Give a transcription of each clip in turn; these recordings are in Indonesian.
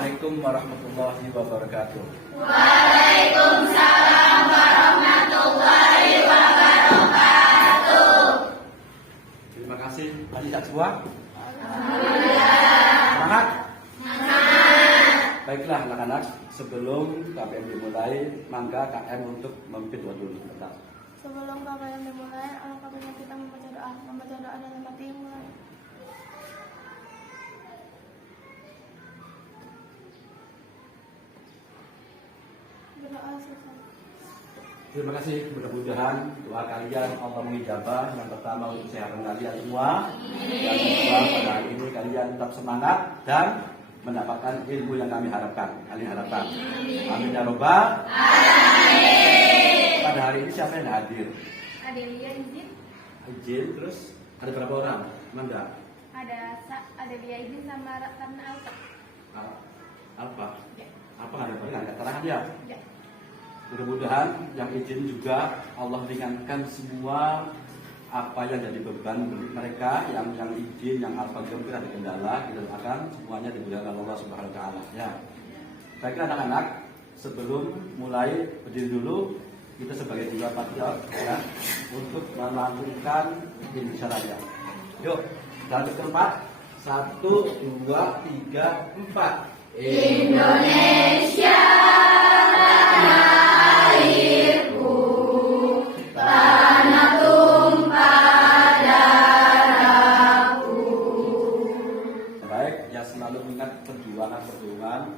Assalamualaikum warahmatullahi wabarakatuh. Waalaikumsalam warahmatullahi wabarakatuh. Terima kasih adik-adik semua. Alhamdulillah. Semangat. Semangat. Baiklah anak-anak, sebelum KPM dimulai, maka KM untuk memimpin doa dulu. Bentar. Sebelum KPM dimulai, alangkah baiknya kita membaca doa. Membaca doa dalam hati mulai. Berdoa selesai. Terima kasih, mudah-mudahan doa kalian Allah mengijabah. Yang pertama untuk kesehatan kalian semua. Yang kedua pada hari ini kalian tetap semangat dan mendapatkan ilmu yang kalian harapkan. Amin ya robbal alamin. Pada hari ini siapa yang hadir? Adelia izin. Izin, terus ada berapa orang? Manda? Ada dia izin sama karena Alfa. Alfa? Ya. Apa nggak ada poin? Nggak terangan ya? Ya. Mudah-mudahan yang izin juga Allah ringankan semua apa yang jadi beban mereka, yang izin, yang Alfa mungkin ada kendala, kita akan semuanya dimudahkan Allah Subhanahu Wa Taala. Ya. Baiklah anak-anak, sebelum mulai berdiri dulu, kita sebagai dua patriot ya, untuk melanjutkan Indonesia Raya. Yuk, dalam tempat 1, 2, 3, 4. Indonesia tanah airku, tanah tumpah darahku. Baik, yang selalu mengingat perjuangan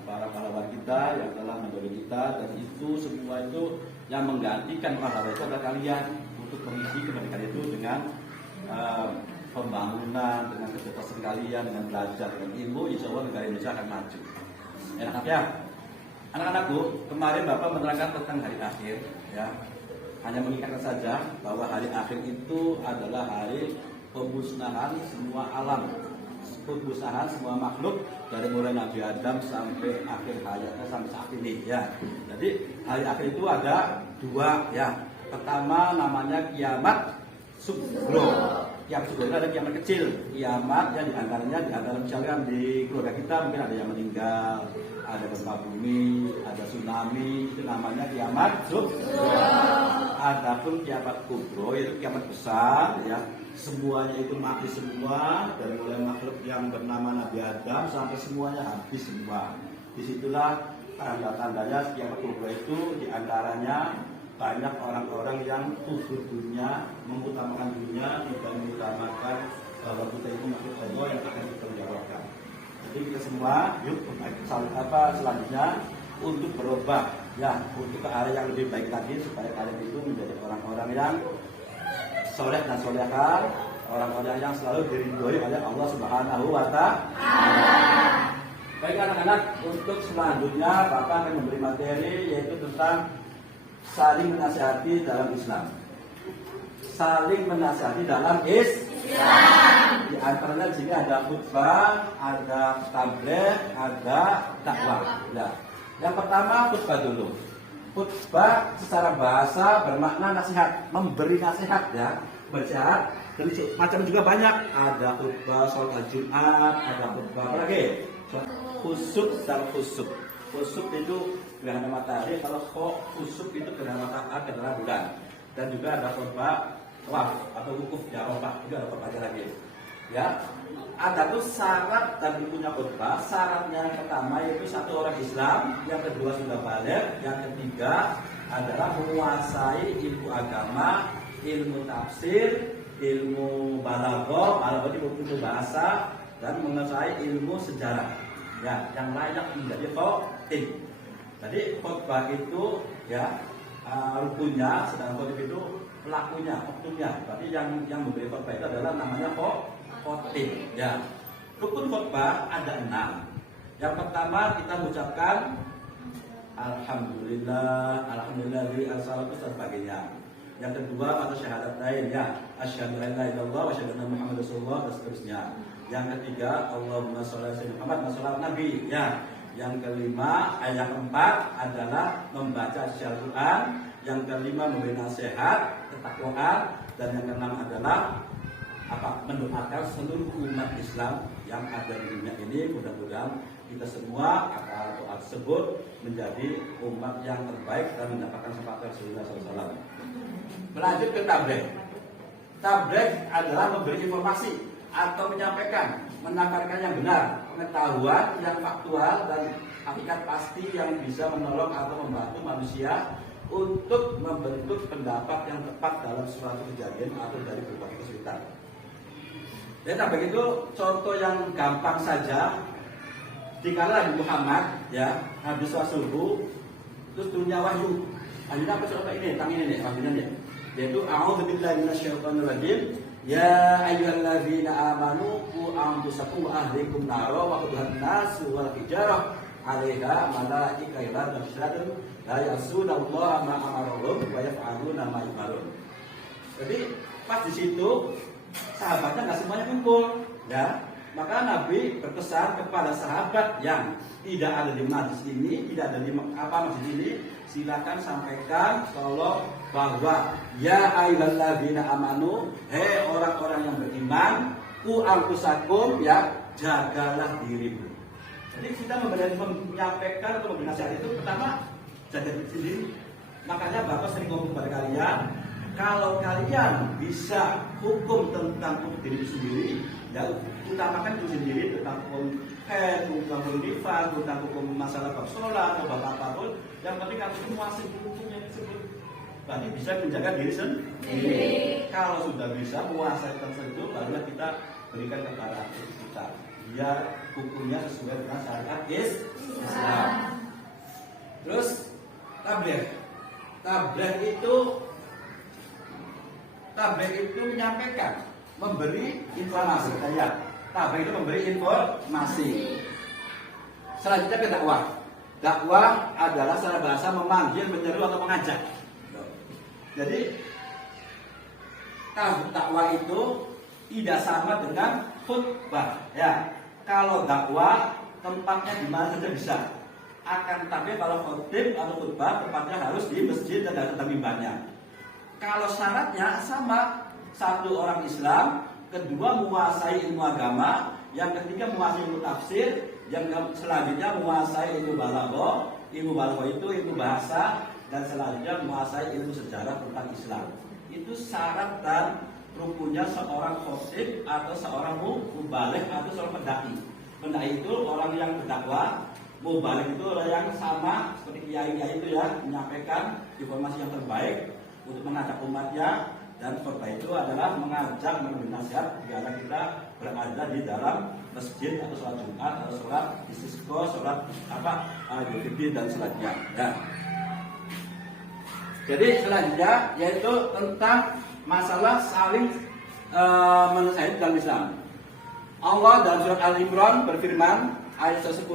para pahlawan kita yang telah mendorong kita, dan itu semua itu yang menggantikan pahlawan itu adalah kalian untuk mengisi kemerdekaan itu dengan pembangunan, dengan kecerdasan kalian, dengan belajar, dengan ilmu. Insya Allah negara Indonesia akan maju. Enak ya, anak-anakku, kemarin Bapak menerangkan tentang hari akhir, ya. Hanya mengingatkan saja bahwa hari akhir itu adalah hari pemusnahan semua alam, pemusnahan semua makhluk dari mulai Nabi Adam sampai akhir hayatnya sampai saat ini, ya. Jadi hari akhir itu ada dua, ya. Pertama namanya kiamat sugro. Yang sudah ada kiamat kecil, kiamat yang diantaranya di antara misalkan di keluarga kita mungkin ada yang meninggal, ada gempa bumi, ada tsunami, itu namanya kiamat sugro. Adapun kiamat kubro itu kiamat besar, ya, semuanya itu mati semua, dari mulai makhluk yang bernama Nabi Adam sampai semuanya habis semua. Disitulah tanda-tandanya kiamat kubro itu diantaranya banyak orang-orang yang kufur dunia, mengutamakan dunia, tidak mengutamakan bahwa kita itu makhluk Allah yang akan dipertanggungjawabkan. Jadi kita semua, yuk selanjutnya untuk berubah, ya, untuk ke arah yang lebih baik lagi supaya kalian itu menjadi orang-orang yang soleh dan solehah, orang-orang yang selalu diridhoi oleh Allah Subhanahu Wa Taala. Baik anak-anak, untuk selanjutnya Bapak akan memberi materi yaitu tentang saling menasihati dalam Islam. Saling menasihati dalam Islam. Di antaranya di sini ada khutbah, ada tabligh, ada dakwah. Ya. Yang pertama khutbah dulu. Khutbah secara bahasa bermakna nasihat, memberi nasihat, ya, bersehat. Dan macam juga banyak. Ada khutbah sholat Jumat, ada khutbah apa lagi? Khusuf dan khusuf. Khusuf itu gerhana matahari, kalau khusuf itu gerhana matahari, gerhana bulan. Dan juga ada khutbah waf atau wukuf ya, Arafah, juga ada khutbah lagi. Ya, ada tuh syarat dan punya khutbah. Syaratnya yang pertama yaitu satu orang Islam, yang kedua sudah balik, yang ketiga adalah menguasai ilmu agama, ilmu tafsir, ilmu balaghah, itu bahasa, dan menguasai ilmu sejarah. Ya, yang layak menjadi khatib. Jadi khutbah itu, ya, rukunnya, sedang khutib itu pelakunya, oknumnya. Berarti yang memberi khutbah itu adalah namanya khatib. Ya, rukun khutbah ada 6. Yang pertama kita mengucapkan alhamdulillah, alhamdulillahi assalatu dan sebagainya. Yang kedua pada syahadat lain, ya, asyhadu an la ilaha illallah wa asyhadu anna muhammadar rasulullah dan seterusnya. Yang ketiga Allahumma sholli ala sayyidina Muhammad wa sallam nabi, ya. Yang kelima, yang keempat adalah membaca isi Al-Quran. Yang kelima memberi nasihat, ketakwaan. Dan yang keenam adalah mendoakan seluruh umat Islam yang ada di dunia ini. Mudah-mudahan kita semua akan doa tersebut menjadi umat yang terbaik dan mendapatkan syafaat Rasulullah SAW. Melanjut ke tabligh. Tabligh adalah memberi informasi atau menyampaikan, menampilkan yang benar, pengetahuan yang faktual dan hakikat pasti yang bisa menolong atau membantu manusia untuk membentuk pendapat yang tepat dalam suatu kejadian atau dari berbagai kesulitan. Dan begitu contoh yang gampang saja, dikala Nabi Muhammad ya habis sholat subuh terus turunnya wahyu. Akhirnya apa coba ini, tangan ini wahyunya nih. Yaitu a'udzubillahi minasyaitonirrajim. Ya ayyuhalladzina amanu qu anfusakum wa ahlikum nara wa quduhan nasu wal hijarah 'alaiha malaikatun ghiladun la ya'suna Allah ma amarahum wa yaf'aluna ma yu'marun. Jadi pas di situ sahabatnya nggak semuanya kumpul, ya. Maka Nabi berpesan kepada sahabat yang tidak ada di majlis ini, tidak ada di masjid ini, silakan sampaikan tolong bahwa ya ayyuhalladzina amanu, hei orang-orang yang beriman, qu anfusakum, ya, jagalah dirimu. Jadi kita menyampaikan atau memberi nasihat itu pertama jaga diri sendiri. Makanya Bapak sering ngomong kepada kalian, kalau kalian bisa hukum tentang diri sendiri, ya utamakan diri sendiri tentang hukum head, tentang hukum nifas, tentang hukum masalah bab sholat atau bab apapun. Yang penting kamu menguasai hukumnya tersebut. Berarti bisa menjaga diri sendiri. Kalau sudah bisa menguasai tersebut, barulah kita berikan kepada anak kita. Biar hukumnya sesuai dengan syariat Islam. Terus tabligh. Tabligh itu menyampaikan, memberi informasi. Tabligh itu memberi informasi. Selanjutnya ke dakwah. Dakwah adalah secara bahasa memanggil, menyeru atau mengajak. Jadi dakwah itu tidak sama dengan khutbah. Ya, kalau dakwah tempatnya di mana saja bisa. Akan tetapi kalau khutbah atau khutbah tempatnya harus di masjid dan ada mimbarnya. Kalau syaratnya sama, satu orang Islam, kedua menguasai ilmu agama, yang ketiga menguasai ilmu tafsir, yang selanjutnya menguasai ilmu balaghah. Ilmu balaghah itu ilmu bahasa, dan selanjutnya menguasai ilmu sejarah tentang Islam. Itu syarat dan rukunnya seorang khotib atau seorang mubaligh atau seorang pendai. Pendai itu orang yang berdakwah, mubaligh itu orang yang sama seperti kiai-kiai itu ya, menyampaikan informasi yang terbaik untuk mengajak umatnya, dan khotbah itu adalah mengajak, memberi nasihat biar kita berada di dalam masjid atau sholat Jumat atau sholat istisqa, sholat Idul Fitri dan selanjutnya. Ya. Jadi selanjutnya yaitu tentang masalah saling menasihati dalam Islam. Allah dalam surat Al-Imran berfirman ayat 10,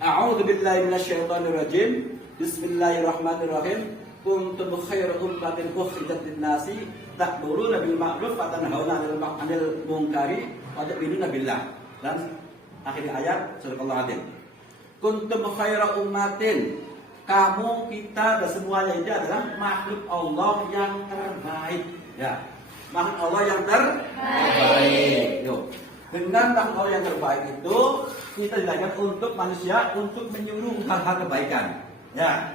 A'udzubillahi minasyaitonirrajim. Bismillahirrahmanirrahim. Kuntum khairu ummatin ukhrijat lin-nasi ta'muruna bil ma'ruf wa tanhauna 'anil munkari wa tu'minuna billah. Dan akhir ayat surah Al-Azim. Kuntum khairu ummatin, kamu, kita dan semuanya ini adalah makhluk Allah yang terbaik. Ya, makhluk Allah yang terbaik. Yo. Dengan makhluk Allah yang terbaik itu kita dilahirkan untuk manusia untuk menyuruh hal-hal kebaikan. Ya.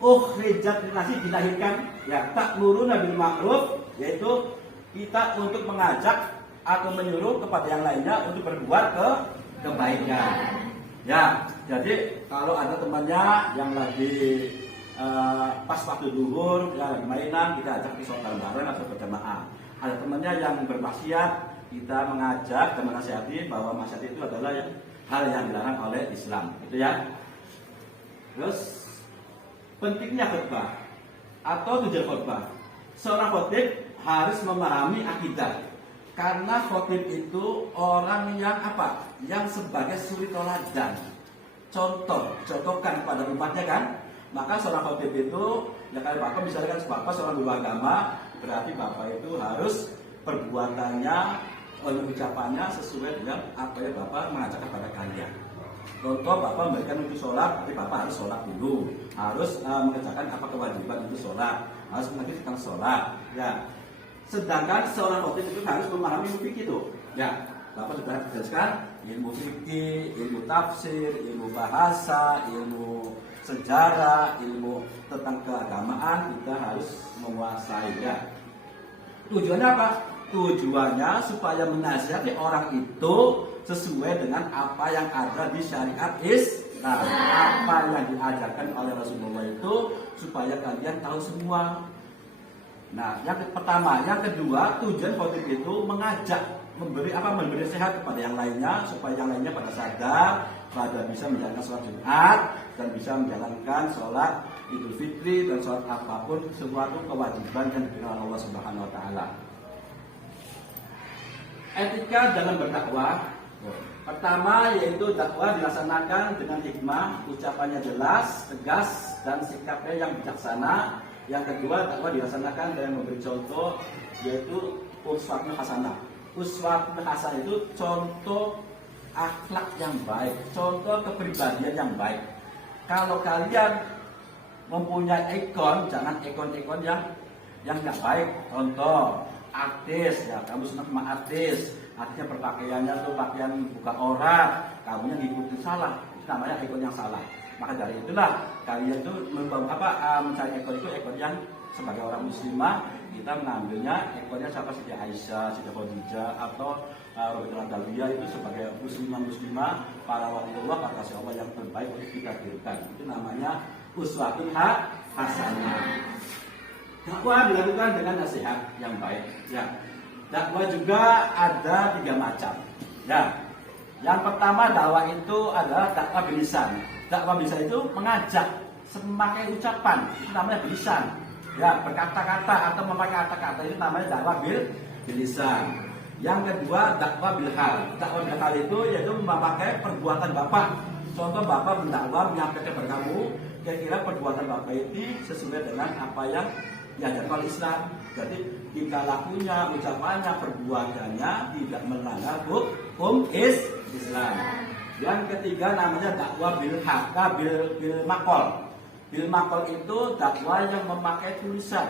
Ukhrijat lin-nasi, dilahirkan ya ta'muruna bil ma'ruf, yaitu kita untuk mengajak atau menyuruh kepada yang lainnya untuk berbuat kebaikan. Ya, jadi kalau ada temannya yang lagi pas waktu duhur, ya lagi mainan, kita ajak ke sholat bareng atau berjamaah. Ada temannya yang bermaksiat, kita mengajak dan menasihati bahwa maksiat itu adalah hal yang dilarang oleh Islam, gitu ya. Terus pentingnya khutbah atau tujuan khutbah. Seorang khotib harus memahami akidah. Karena khotib itu orang yang apa? Yang sebagai suri toladan. Contohkan kepada umatnya kan. Maka seorang khotib itu, ya kalau Bapak misalkan Bapak seorang guru agama, berarti Bapak itu harus perbuatannya, ucapannya sesuai dengan apa yang Bapak mengajak kepada kalian. Contoh Bapak memberikan untuk sholat, tapi Bapak harus sholat dulu, harus mengerjakan apa kewajiban untuk sholat, harus mengerjakan sholat. Ya. Sedangkan seorang khotib itu harus memahami fikih itu. Ya. Bapak sudah jelaskan ilmu fikih, ilmu tafsir, ilmu bahasa, ilmu sejarah, ilmu tentang keagamaan kita harus menguasai ya. Tujuannya apa? Tujuannya supaya menasihati orang itu sesuai dengan apa yang ada di syariat Islam. Apa yang diajarkan oleh Rasulullah itu supaya kalian tahu semua. Nah, yang pertama, yang kedua, tujuan khotib itu mengajak, memberi nasihat kepada yang lainnya supaya yang lainnya pada sadar, pada bisa menjalankan sholat Jumat dan bisa menjalankan sholat Idul Fitri dan sholat apapun sesuatu kewajiban yang diberikan oleh Allah Subhanahu Wa Taala. Etika dalam berdakwah, pertama yaitu dakwah dilaksanakan dengan hikmah, ucapannya jelas, tegas dan sikapnya yang bijaksana. Yang kedua, dakwah dilaksanakan dengan memberi contoh, yaitu uswatun hasanah. Uswatun hasanah itu contoh akhlak yang baik, contoh kepribadian yang baik. Kalau kalian mempunyai ikon, jangan ikon-ikon yang nggak baik. Contoh, artis, ya kamu senang sama artis, artinya berpakaiannya tuh pakaian bukan orang, kamunya ngikutin salah, itu namanya ikon yang salah. Maka dari itulah kalian tuh mencari ekor itu ekor yang sebagai orang muslimah kita mengambilnya ekornya siapa, Siti Aisyah, Siti Khadijah atau Rabi'ah Adawiyah itu sebagai muslimah para waliullah, para kasih Allah yang terbaik untuk kita berikan. Itu namanya uswatun hasanah. Dakwah dilakukan dengan nasihat yang baik. Ya, dakwah juga ada 3 macam. Ya, yang pertama dakwah itu adalah dakwah bilisan. Dakwah bilisan itu mengajak memakai ucapan, itu namanya bilisan. Ya, berkata-kata atau memakai kata-kata itu namanya dakwah bilisan. Yang kedua dakwah bilhal. Dakwah bilhal itu yaitu memakai perbuatan Bapak. Contoh Bapak mendakwah menyampaikan kepada kamu, kira-kira perbuatan Bapak itu sesuai dengan apa yang diajarkan oleh Islam. Jadi tingkah lakunya, ucapannya, perbuatannya tidak melanggar hukum Islam. Yang ketiga namanya dakwah bil makol. Bil makol itu dakwah yang memakai tulisan,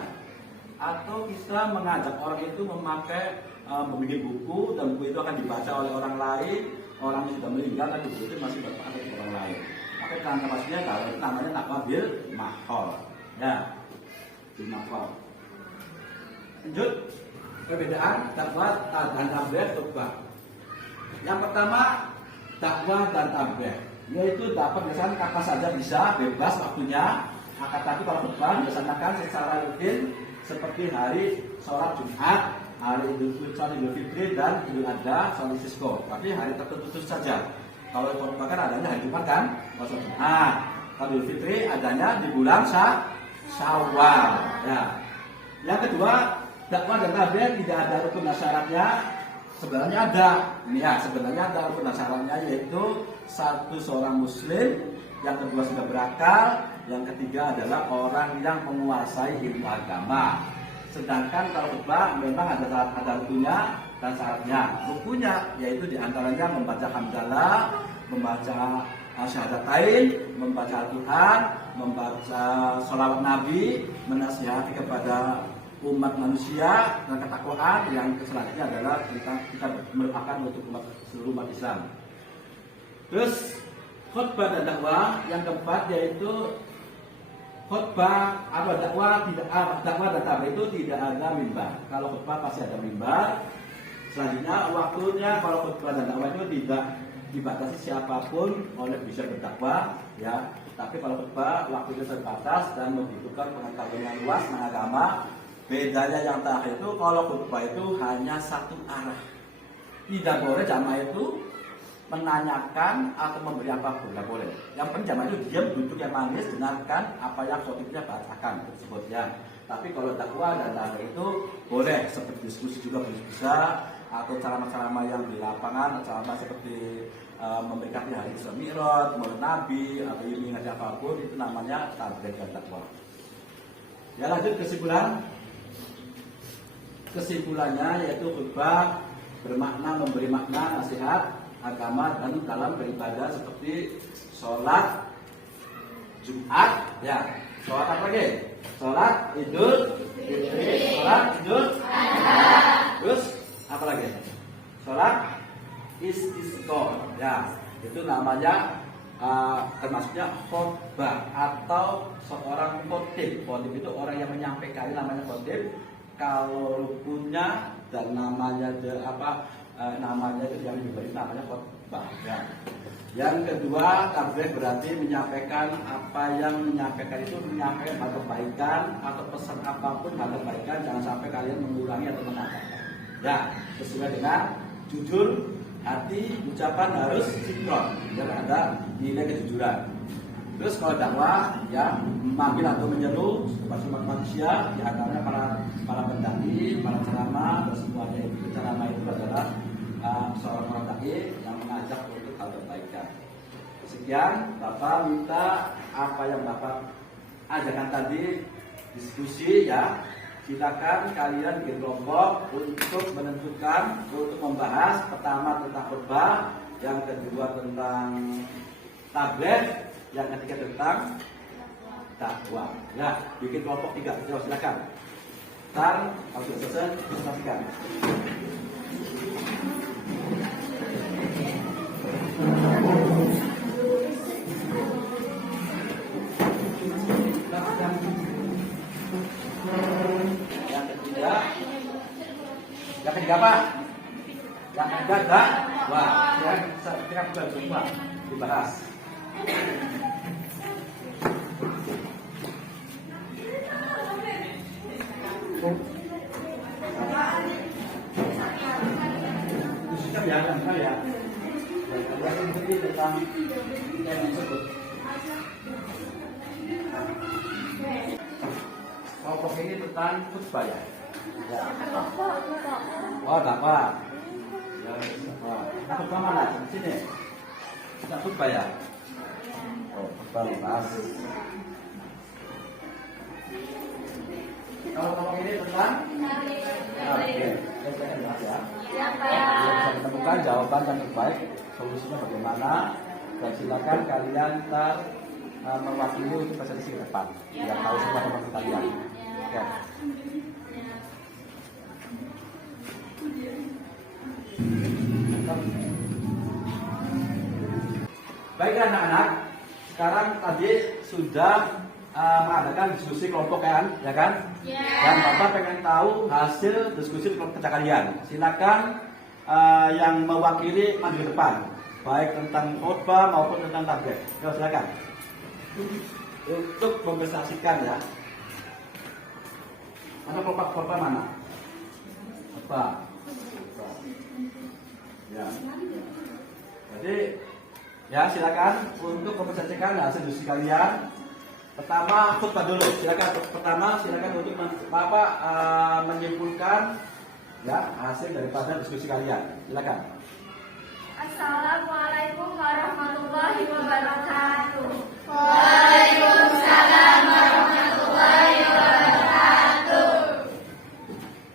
atau kita mengajak orang itu memakai membuat buku dan buku itu akan dibaca oleh orang lain. Orang yang sudah meninggal dan buku itu masih berpakai untuk orang lain. Maka karena pastinya kalau itu namanya dakwah bil makol. Ya, bil makol. Lanjut, perbedaan dakwah dan tabligh khutbah. Yang pertama, dakwah dan tabligh, yaitu dakwah biasanya kapan saja bisa, bebas waktunya. Akan tapi kalau khutbah dilaksanakan secara rutin seperti hari sholat Jumat, hari Idul Fitri dan Idul Adha, sholat Istisqa. Tapi hari tertentu saja. Kalau khutbah kan adanya hari Jumat kan, sholat Jumat. Kalau Idul Fitri adanya di bulan Syawal. Ya. Yang kedua, dakwah dan tabligh tidak ada rukun dan syaratnya. Sebenarnya ada. Ini ya, sebenarnya ada rukun dan syaratnya, yaitu seorang muslim, yang kedua sudah berakal, yang ketiga adalah orang yang menguasai ilmu agama. Sedangkan kalau khutbah memang ada rukunnya dan syaratnya. Rukunnya yaitu diantaranya membaca hamdalah, membaca syahadatain, membaca Al-Quran, membaca sholawat Nabi, menasihati kepada umat manusia dan ketakwaan. Yang selanjutnya adalah kita merupakan untuk seluruh umat Islam. Terus khutbah dan dakwah yang keempat yaitu khutbah dakwah dan tabligh itu tidak ada mimbar. Kalau khutbah pasti ada mimbar. Selanjutnya waktunya kalau khutbah dan dakwah itu tidak dibatasi siapapun oleh bisa berdakwah, ya. Tapi kalau khutbah waktu itu terbatas dan membutuhkan pengetahuan yang luas tentang agama. Bedanya yang terakhir itu kalau khutbah itu hanya satu arah. Tidak boleh jamaah itu menanyakan atau memberi apapun, tidak boleh. Yang penting jamaah itu diam, duduk yang manis, dengarkan apa yang khotibnya bacakan tersebut ya. Tapi kalau dakwah dan tabligh itu boleh seperti diskusi juga bisa, atau ceramah-ceramah yang di lapangan, ceramah seperti memberkati hari Isra Mi'raj, Maulid Nabi, atau ini ngaji apapun, itu namanya tabligh dan dakwah. Ya, lanjut kesimpulan. Kesimpulannya yaitu khutbah bermakna memberi makna nasihat agama dan dalam beribadah seperti sholat Jumat, ya. Sholat apa lagi? Sholat Idul Fitri, sholat Idul Adha. Terus apa lagi? Sholat istisqa. Ya, itu namanya termasuknya khotbah atau seorang khotib. Khotib itu orang yang menyampaikan, namanya khotib. Kalau punya dan namanya namanya yang diberi namanya khotbah. Ya. Yang kedua, tabligh berarti menyampaikan apa yang menyampaikan itu menyampaikan hal kebaikan atau pesan apapun hal kebaikan, jangan sampai kalian mengulangi atau mengatakan. Ya, sesuai dengan jujur hati, ucapan harus sinkron, biar ada nilai kejujuran. Terus kalau dakwah, ya memanggil atau menyeru kepada manusia, di antaranya para pendaki, para ceramah, dan semuanya itu ceramah itu adalah seorang orang dai yang mengajak untuk hal kebaikan. Sekian, Bapak minta apa yang Bapak ajarkan tadi diskusi ya. Silakan kalian bikin kelompok untuk menentukan, untuk membahas pertama tentang khotbah, yang kedua tentang tabligh, yang ketiga tentang dakwah. Ya, bikin kelompok 3. Silakan. Ntar kalau sudah selesai, presentasikan. Yang ketiga apa? Yang ketiga wah, yang ketiga bukan semua dibahas. Khususnya ya, ya. Yang ini tentang yang disebut. Kelompok ini tentang khutbah ya. Ya. Oh, dakwah. Ya, dakwah. Khutbah mana? Di sini. Tidak khutbah ya. Oh, khutbah lepas. Kalau kelompok ini tentang oke. Saya bahas ya. Bisa ditemukan jawaban yang terbaik, solusinya bagaimana, dan silakan kalian mewakili untuk presentasi ke depan. Yang tahu semua teman kalian. Ya. Baiklah anak-anak, sekarang tadi sudah mengadakan diskusi kelompok kan, ya kan? Dan Bapak pengen tahu hasil diskusi kelompok kerja kalian. Silakan yang mewakili maju ke depan, baik tentang khotbah maupun tentang tabligh. Silakan. Untuk mempresentasikan ya. Mana kelompok mana? Apa? Ya. Jadi ya silakan untuk mempresentasikan hasil diskusi kalian. Pertama khutbah dulu. Silakan untuk Bapak menyimpulkan ya hasil daripada diskusi kalian. Silakan. Assalamualaikum warahmatullahi wabarakatuh. Waalaikumsalam warahmatullahi wabarakatuh.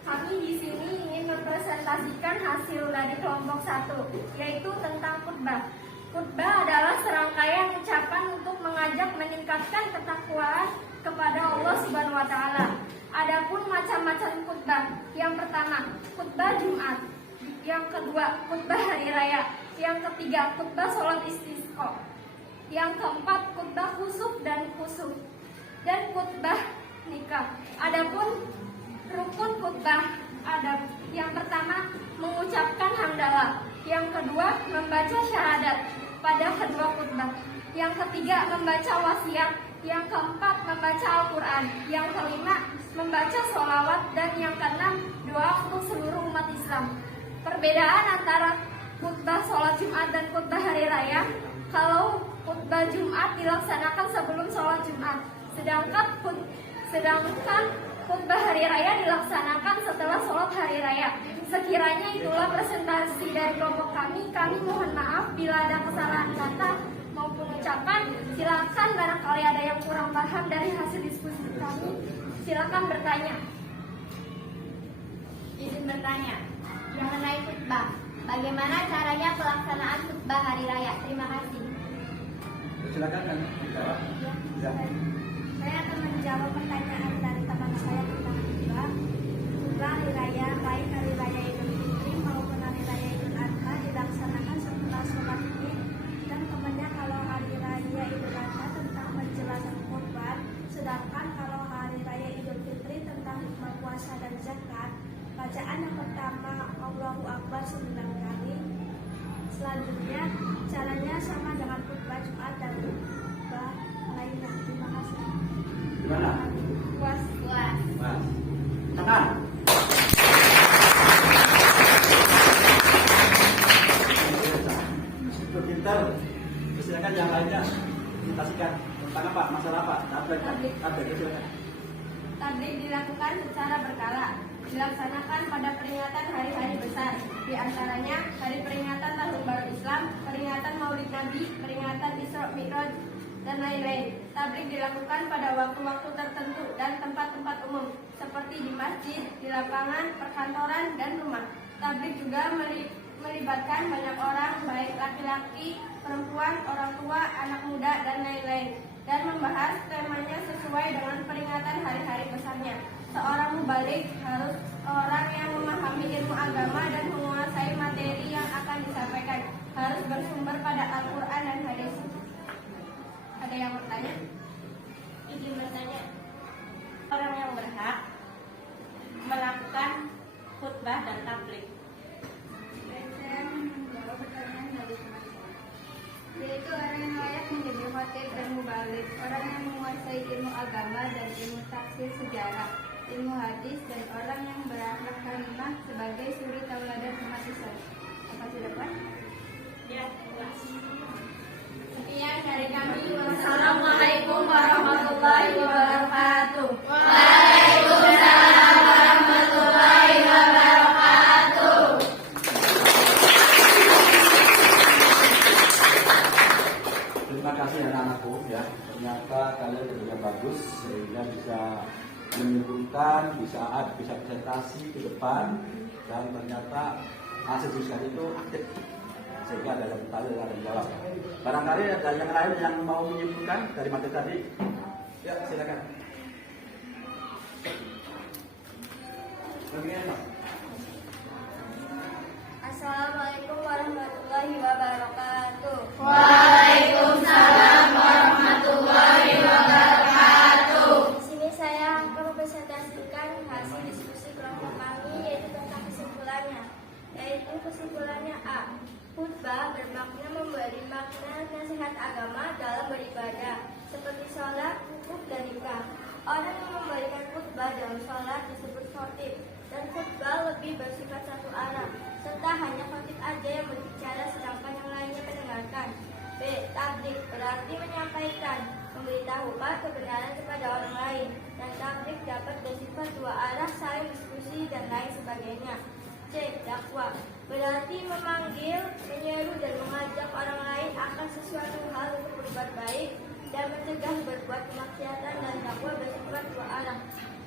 Kami di sini ingin mempresentasikan hasil dari kelompok 1, yaitu tentang khutbah. Khutbah adalah serangkaian ucapan untuk mengajak meningkatkan ketakwaan kepada Allah Subhanahu wa taala. Adapun macam-macam khutbah. Yang pertama, khutbah Jumat. Yang kedua, khutbah hari raya. Yang ketiga, khutbah sholat istisqa. Yang keempat, khutbah khusuf dan khusuf. Dan khutbah nikah. Adapun rukun khutbah ada yang pertama mengucapkan hamdalah. Yang kedua, membaca syahadat pada kedua khutbah. Yang ketiga, membaca wasiat. Yang keempat, membaca Al-Quran. Yang kelima, membaca sholawat. Dan yang keenam, doa untuk seluruh umat Islam. Perbedaan antara khutbah sholat Jumat dan khutbah hari raya, kalau khutbah Jumat dilaksanakan sebelum sholat Jumat, sedangkan khutbah hari raya dilaksanakan setelah sholat hari raya. Sekiranya itulah presentasi dari kelompok kami. Kami mohon maaf bila ada kesalahan kata maupun ucapan. Silakan barangkali ada yang kurang paham dari hasil diskusi kami, silakan bertanya. Izin bertanya mengenai khutbah. Bagaimana caranya pelaksanaan khutbah hari raya? Terima kasih. Silakan kan dijawab. Ya. Saya akan menjawab pertanyaan dari teman saya tentang khutbah. Khutbah hari raya, baik hari raya Idul Fitri maupun hari raya Idul Adha, dilaksanakan puasa dan zakat. Bacaan yang pertama Allahu Akbar 9 kali. Selanjutnya caranya sama dengan khutbah Jumat dan khutbah lainnya. Terima kasih. Gimana? Puas. Mas. Tangan. Pintar. Silakan yang lainnya. Presentasikan tentang apa? Masalah apa? Tablet. Silakan. Tablik dilakukan secara berkala, dilaksanakan pada peringatan hari-hari besar, di antaranya hari peringatan Tahun Baru Islam, peringatan Maulid Nabi, peringatan Isra Mi'raj, dan lain-lain. Tablik dilakukan pada waktu-waktu tertentu dan tempat-tempat umum, seperti di masjid, di lapangan, perkantoran, dan rumah. Tablik juga melibatkan banyak orang, baik laki-laki, perempuan, orang tua, anak muda, dan lain-lain, dan membahas temanya sesuai dengan peringatan hari-hari besarnya. Seorang mubalik harus orang yang memahami ilmu agama dan menguasai materi yang akan disampaikan, harus bersumber pada Al-Quran dan hadis. Ada yang bertanya? Izin bertanya. Orang yang berhak melakukan khutbah dan tablik. Saya menjawab pertanyaan dari teman-teman, yaitu orang yang layak menjadi khatib dan mubalik, orang yang menguasai ilmu agama dan ilmu tafsir sejarah, ilmu hadis, dan orang yang berakhlak karimah sebagai suri tauladan umat Islam. Apa sudah puas? Ya, puas. Sekian dari kami. Wassalamualaikum warahmatullahi wabarakatuh. Waalaikumsalam warahmatullahi wabarakatuh. Terima kasih anak-anakku ya. Ternyata kalian kerja bagus sehingga bisa menyimpulkan, bisa presentasi ke depan, dan ternyata hasil diskusi itu aktif sehingga ada yang bertanya dan ada yang jawab. Barangkali ada yang lain yang mau menyimpulkan dari materi tadi. Ya, silakan. Bagaimana? Assalamualaikum warahmatullahi wabarakatuh. Waalaikumsalam warahmatullahi wabarakatuh. Di sini saya akan mempresentasikan hasil diskusi kelompok kami, yaitu tentang kesimpulannya. Yaitu kesimpulannya A. Khutbah bermakna memberi makna nasihat agama dalam beribadah, seperti sholat, wukuf, dan nikah. Orang yang memberikan khutbah dalam sholat disebut khatib, dan khutbah lebih bersifat satu arah, serta hanya khatib aja yang berbicara sedangkan yang lainnya mendengarkan. B. Tablik berarti menyampaikan, memberitahukan kebenaran kepada orang lain, dan tablik dapat bersifat dua arah, saling diskusi dan lain sebagainya. C. Dakwah berarti memanggil, menyeru, dan mengajak orang lain akan sesuatu hal untuk berbuat baik dan mencegah berbuat kemaksiatan, dan dakwah bersifat dua arah.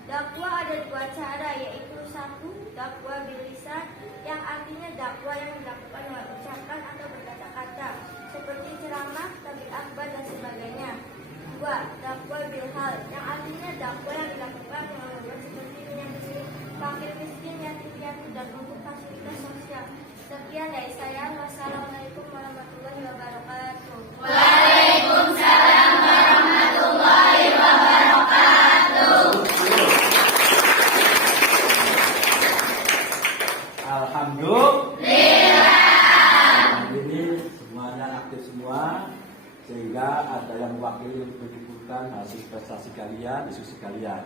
Dakwah ada dua cara, yaitu satu, dakwah bil lisan, yang artinya dakwah yang dilakukan dengan ucapan atau berkata-kata, seperti ceramah, tabligh akbar, dan sebagainya. Dua, dakwah bil hal, yang artinya dakwah yang dilakukan dengan berbuat seperti menyambut fakir miskin, yatim piatu, dan untuk fasilitas sosial. Sekian dari saya. Wassalamualaikum warahmatullahi wabarakatuh. Waalaikumsalam warahmatullahi wabarakatuh. Alhamdulillah. Ini semuanya aktif semua, sehingga ada yang mewakili untuk menyimpulkan hasil prestasi kalian, diskusi kalian.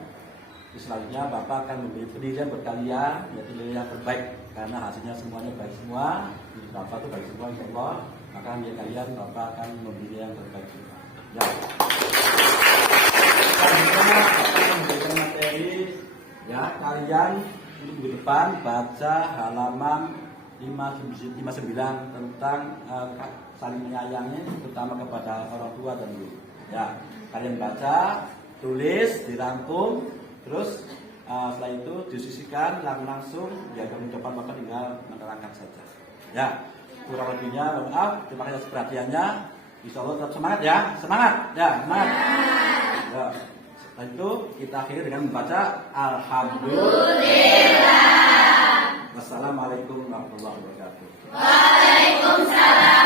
Selanjutnya Bapak akan memberi penilaian buat kalian, yaitu nilai yang terbaik, karena hasilnya semuanya baik semua. Bapak itu baik semua, insya Allah. Maka nilai kalian Bapak akan memberi yang terbaik juga. Ya. Selanjutnya Bapak memberikan materi, ya kalian untuk minggu depan baca halaman 59 tentang saling menyayangi, terutama kepada orang tua dan guru. Ya, kalian baca, tulis, dirangkum. Terus setelah itu diskusikan langsung, ya depan Bapak tinggal menerangkan saja. Ya, kurang lebihnya mohon maaf. Terima kasih atas perhatiannya. Insya Allah tetap semangat ya, semangat ya, semangat. Ya. Setelah itu kita akhiri dengan membaca Alhamdulillah. Wassalamualaikum warahmatullahi wabarakatuh. Waalaikumsalam.